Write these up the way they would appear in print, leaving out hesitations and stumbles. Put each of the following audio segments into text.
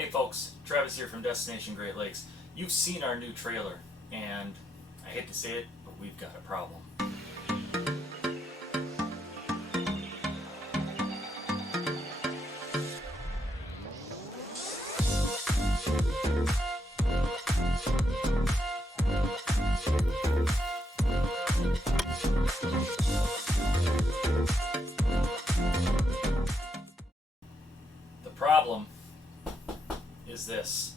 Hey folks, Travis here from Destination Great Lakes. You've seen our new trailer, and I hate to say it, but we've got a problem. The problem is this.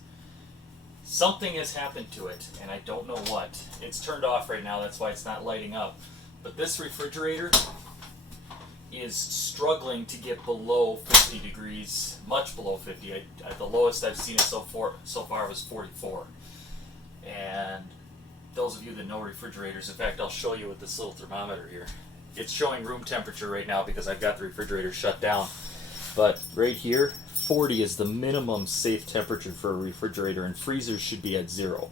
Something has happened to it, and I don't know what. It's turned off right now, that's why it's not lighting up. But this refrigerator is struggling to get below 50 degrees, much below 50. The lowest I've seen it so far was 44. And those of you that know refrigerators, in fact, I'll show you with this little thermometer here. It's showing room temperature right now because I've got the refrigerator shut down. But right here, 40 is the minimum safe temperature for a refrigerator, and freezers should be at 0.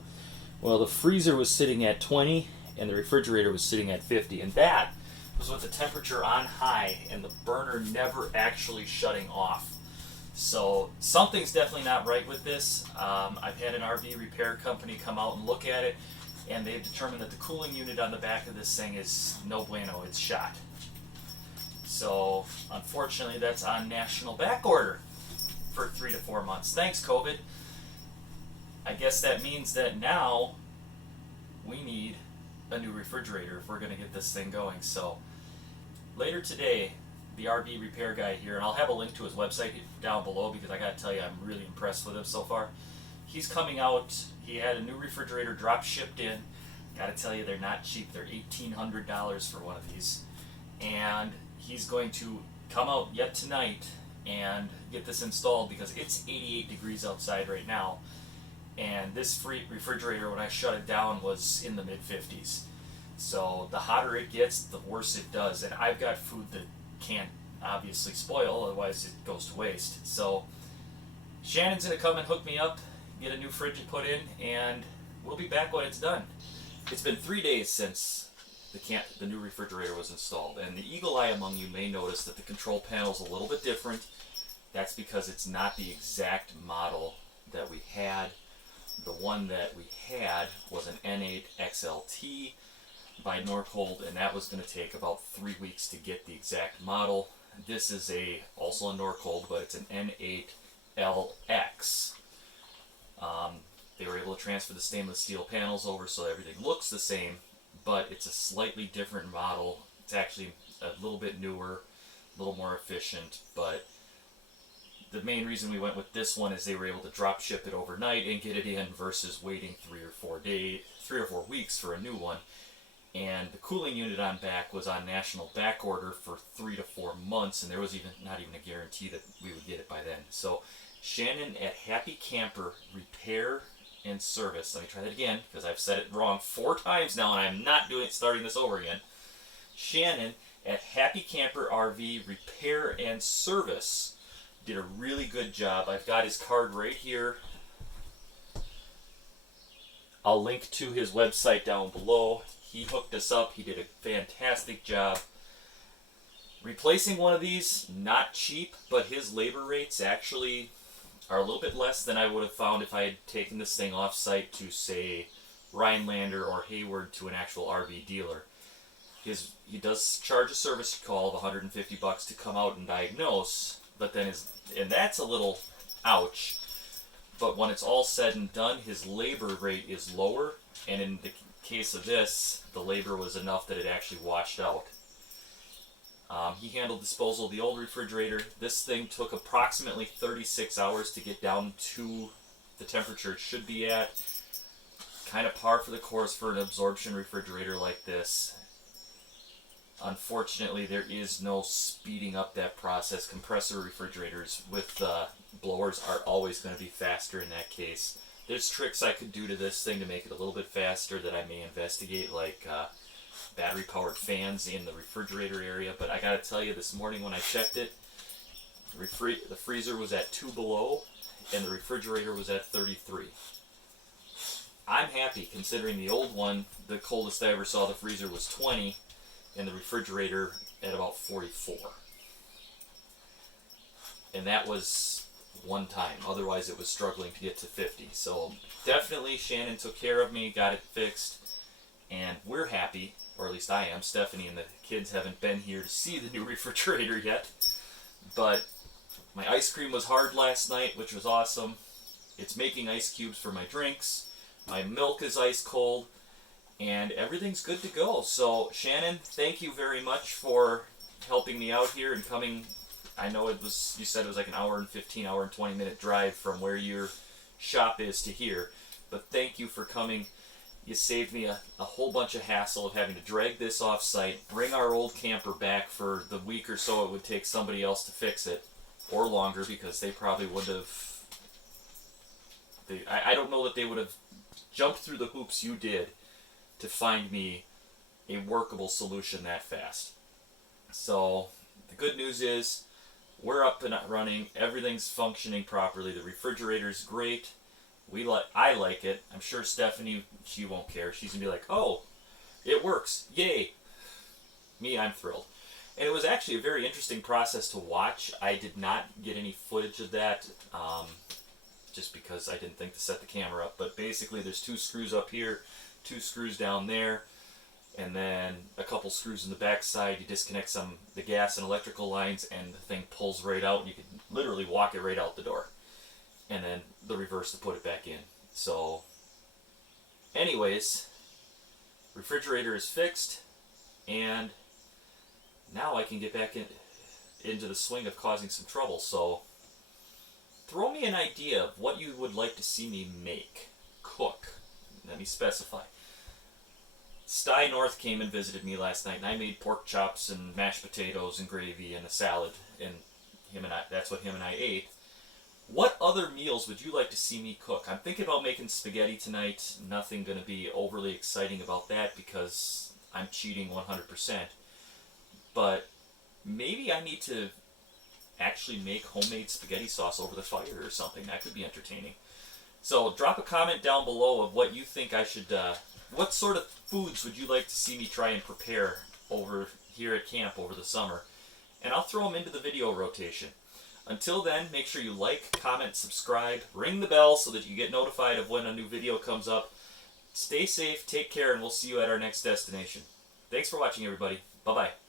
Well, the freezer was sitting at 20 and the refrigerator was sitting at 50, and that was with the temperature on high and the burner never actually shutting off. So something's definitely not right with this. I've had an RV repair company come out and look at it, and they've determined that the cooling unit on the back of this thing is no bueno, it's shot. So unfortunately that's on national back order for 3 to 4 months. Thanks, COVID. I guess that means that now we need a new refrigerator if we're going to get this thing going. So later today, the RV repair guy here, and I'll have a link to his website down below because I got to tell you, I'm really impressed with him so far. He's coming out. He had a new refrigerator drop shipped in. Got to tell you, they're not cheap. They're $1,800 for one of these. And he's going to come out yet tonight and get this installed because it's 88 degrees outside right now, and this refrigerator, when I shut it down, was in the mid-50s. So the hotter it gets, the worse it does, and I've got food that can't obviously spoil, otherwise it goes to waste. So Shannon's going to come and hook me up, get a new fridge put in, and we'll be back when it's done. It's been 3 days since the new refrigerator was installed, and the eagle eye among you may notice that the control panel's a little bit different. That's because it's not the exact model that we had. The one that we had was an N8 XLT by Norcold, and that was going to take about 3 weeks to get the exact model. This is also a Norcold, but it's an N8 LX. They were able to transfer the stainless steel panels over so everything looks the same, but it's a slightly different model. It's actually a little bit newer, a little more efficient, but the main reason we went with this one is they were able to drop ship it overnight and get it in versus waiting 3 or 4 weeks for a new one. And the cooling unit on back was on national back order for 3 to 4 months, and there was not even a guarantee that we would get it by then. So Shannon at Happy Camper Repair and Service. Let me try that again because I've said it wrong 4 times now, and I'm not starting this over again. Shannon at Happy Camper RV Repair and Service did a really good job. I've got his card right here. I'll link to his website down below. He hooked us up. He did a fantastic job. Replacing one of these, not cheap, but his labor rates actually are a little bit less than I would have found if I had taken this thing off-site to, say, Rhinelander or Hayward to an actual RV dealer. He does charge a service call of $150 to come out and diagnose, but then and that's a little ouch. But when it's all said and done, his labor rate is lower, and in the case of this, the labor was enough that it actually washed out. He handled disposal of the old refrigerator. This thing took approximately 36 hours to get down to the temperature it should be at. Kind of par for the course for an absorption refrigerator like this. Unfortunately, there is no speeding up that process. Compressor refrigerators with blowers are always going to be faster in that case. There's tricks I could do to this thing to make it a little bit faster that I may investigate, like battery-powered fans in the refrigerator area. But I got to tell you, this morning when I checked it, the freezer was at 2 below, and the refrigerator was at 33. I'm happy, considering the old one, the coldest I ever saw the freezer was 20, and the refrigerator at about 44. And that was one time. Otherwise, it was struggling to get to 50. So definitely Shannon took care of me, got it fixed, and we're happy, or at least I am. Stephanie and the kids haven't been here to see the new refrigerator yet, but my ice cream was hard last night, which was awesome. It's making ice cubes for my drinks. My milk is ice cold, and everything's good to go. So Shannon, thank you very much for helping me out here and coming. I know you said it was like an hour and 15, hour and 20 minute drive from where your shop is to here, but thank you for coming. You saved me a whole bunch of hassle of having to drag this off site, bring our old camper back for the week or so it would take somebody else to fix it, or longer, because they probably would have, I don't know that they would have jumped through the hoops you did to find me a workable solution that fast. So the good news is we're up and running. Everything's functioning properly. The refrigerator's great. I like it. I'm sure Stephanie, she won't care. She's gonna be like, "Oh, it works! Yay!" Me, I'm thrilled. And it was actually a very interesting process to watch. I did not get any footage of that, just because I didn't think to set the camera up. But basically, there's 2 screws up here, 2 screws down there, and then a couple screws in the back side. You disconnect the gas and electrical lines, and the thing pulls right out. You can literally walk it right out the door. And then the reverse to put it back in. So, anyways, refrigerator is fixed, and now I can get back into the swing of causing some trouble. So, throw me an idea of what you would like to see me cook. Let me specify. Sty North came and visited me last night, and I made pork chops and mashed potatoes and gravy and a salad, and that's what him and I ate. What other meals would you like to see me cook? I'm thinking about making spaghetti tonight. Nothing going to be overly exciting about that because I'm cheating 100%. But maybe I need to actually make homemade spaghetti sauce over the fire or something. That could be entertaining. So drop a comment down below of what you think I should, what sort of foods would you like to see me try and prepare over here at camp over the summer? And I'll throw them into the video rotation. Until then, make sure you like, comment, subscribe, ring the bell so that you get notified of when a new video comes up. Stay safe, take care, and we'll see you at our next destination. Thanks for watching, everybody. Bye-bye.